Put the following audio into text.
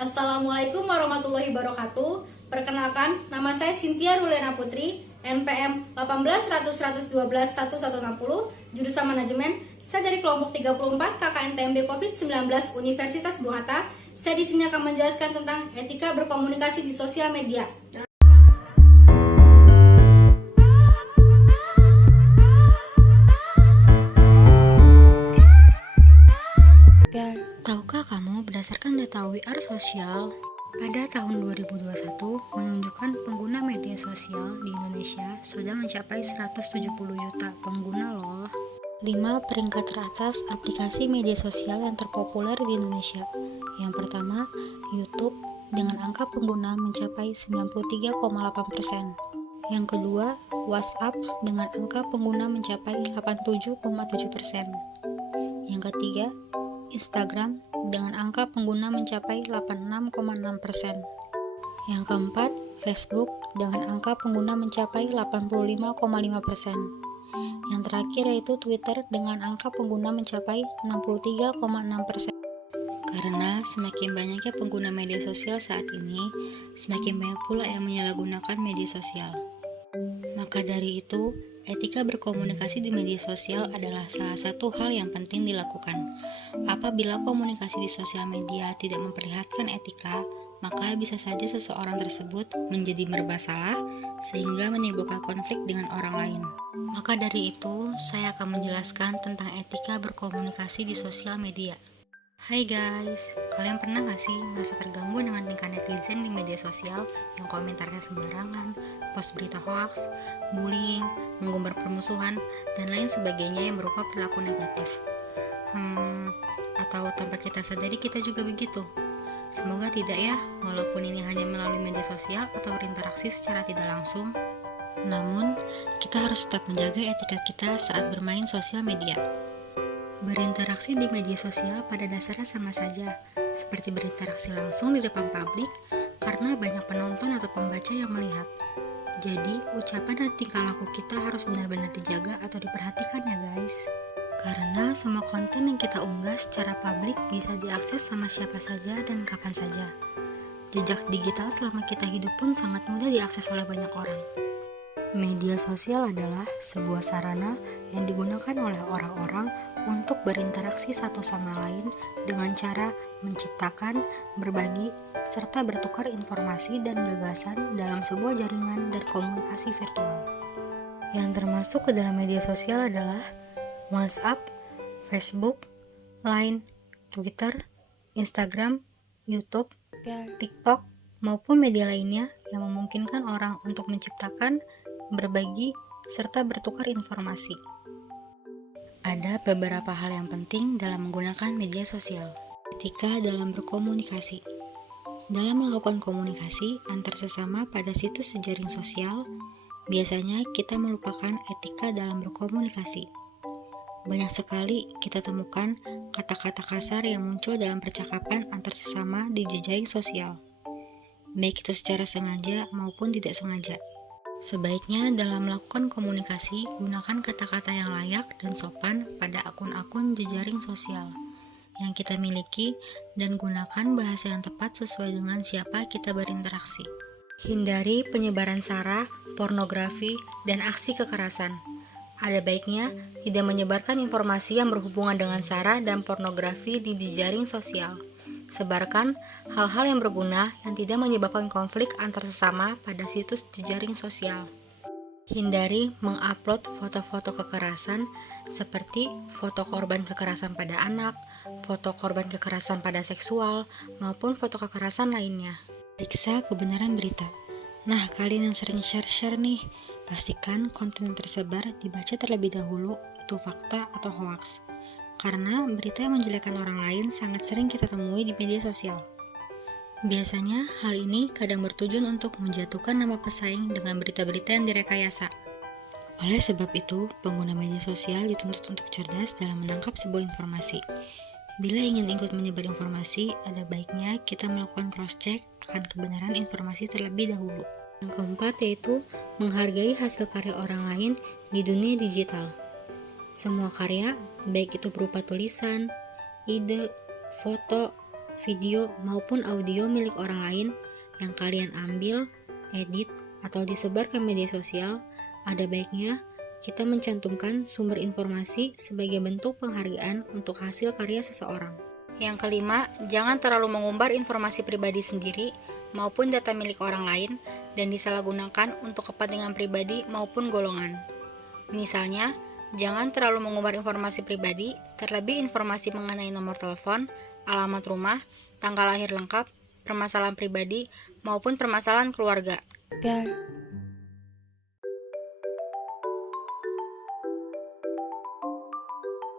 Assalamualaikum warahmatullahi wabarakatuh. Perkenalkan, nama saya Cynthia Rulena Putri, NPM 18.100.12.1160, jurusan manajemen. Saya dari kelompok 34 KKN TMB COVID-19 Universitas Bung Hatta. Saya di sini akan menjelaskan tentang etika berkomunikasi di sosial media. Tahukah kamu berdasarkan data We Are Social, pada tahun 2021 menunjukkan pengguna media sosial di Indonesia sudah mencapai 170 juta pengguna loh. 5 peringkat teratas aplikasi media sosial yang terpopuler di Indonesia. Yang pertama, YouTube dengan angka pengguna mencapai 93,8%. Yang kedua, WhatsApp dengan angka pengguna mencapai 87,7%. Yang ketiga, Instagram dengan angka pengguna mencapai 86,6%. Yang keempat, Facebook dengan angka pengguna mencapai 85,5%. Yang terakhir yaitu Twitter dengan angka pengguna mencapai 63,6%. Karena semakin banyaknya pengguna media sosial saat ini, semakin banyak pula yang menyalahgunakan media sosial. Maka dari itu, etika berkomunikasi di media sosial adalah salah satu hal yang penting dilakukan. Apabila komunikasi di sosial media tidak memperlihatkan etika, maka bisa saja seseorang tersebut menjadi bermasalah sehingga menimbulkan konflik dengan orang lain. Maka dari itu, saya akan menjelaskan tentang etika berkomunikasi di sosial media. Hai guys, kalian pernah gak sih merasa terganggu dengan tingkah netizen di media sosial yang komentarnya sembarangan, post berita hoax, bullying, menggumbar permusuhan, dan lain sebagainya yang berupa perilaku negatif? Atau tanpa kita sadari kita juga begitu? Semoga tidak ya, walaupun ini hanya melalui media sosial atau berinteraksi secara tidak langsung. Namun, kita harus tetap menjaga etika kita saat bermain sosial media. Berinteraksi di media sosial pada dasarnya sama saja, seperti berinteraksi langsung di depan publik karena banyak penonton atau pembaca yang melihat. Jadi, ucapan dan tingkah laku kita harus benar-benar dijaga atau diperhatikan ya guys. Karena semua konten yang kita unggah secara publik bisa diakses sama siapa saja dan kapan saja. Jejak digital selama kita hidup pun sangat mudah diakses oleh banyak orang. Media sosial adalah sebuah sarana yang digunakan oleh orang-orang untuk berinteraksi satu sama lain dengan cara menciptakan, berbagi, serta bertukar informasi dan gagasan dalam sebuah jaringan dan komunikasi virtual. Yang termasuk ke dalam media sosial adalah WhatsApp, Facebook, Line, Twitter, Instagram, YouTube, TikTok, maupun media lainnya yang memungkinkan orang untuk menciptakan, berbagi, serta bertukar informasi. Ada beberapa hal yang penting dalam menggunakan media sosial. Etika dalam berkomunikasi. Dalam melakukan komunikasi antar sesama pada situs jejaring sosial, biasanya kita melupakan etika dalam berkomunikasi. Banyak sekali kita temukan kata-kata kasar yang muncul dalam percakapan antar sesama di jejaring sosial, baik itu secara sengaja maupun tidak sengaja. Sebaiknya dalam melakukan komunikasi, gunakan kata-kata yang layak dan sopan pada akun-akun jejaring sosial yang kita miliki dan gunakan bahasa yang tepat sesuai dengan siapa kita berinteraksi. Hindari penyebaran sara, pornografi, dan aksi kekerasan. Ada baiknya tidak menyebarkan informasi yang berhubungan dengan sara dan pornografi di jejaring sosial. Sebarkan hal-hal yang berguna yang tidak menyebabkan konflik antar sesama pada situs jejaring sosial. Hindari mengupload foto-foto kekerasan seperti foto korban kekerasan pada anak, foto korban kekerasan pada seksual, maupun foto kekerasan lainnya. Periksa kebenaran berita. Nah, kalian yang sering share-share nih, pastikan konten yang tersebar dibaca terlebih dahulu, itu fakta atau hoaks. Karena berita yang menjelekkan orang lain sangat sering kita temui di media sosial. Biasanya, hal ini kadang bertujuan untuk menjatuhkan nama pesaing dengan berita-berita yang direkayasa. Oleh sebab itu, pengguna media sosial dituntut untuk cerdas dalam menangkap sebuah informasi. Bila ingin ikut menyebar informasi, ada baiknya kita melakukan cross-check akan kebenaran informasi terlebih dahulu. Yang keempat yaitu menghargai hasil karya orang lain di dunia digital. Semua karya, baik itu berupa tulisan, ide, foto, video, maupun audio milik orang lain yang kalian ambil, edit, atau disebar ke media sosial, ada baiknya kita mencantumkan sumber informasi sebagai bentuk penghargaan untuk hasil karya seseorang. Yang kelima, jangan terlalu mengumbar informasi pribadi sendiri maupun data milik orang lain dan disalahgunakan untuk kepentingan pribadi maupun golongan. Misalnya, jangan terlalu mengumbar informasi pribadi, terlebih informasi mengenai nomor telepon, alamat rumah, tanggal lahir lengkap, permasalahan pribadi, maupun permasalahan keluarga.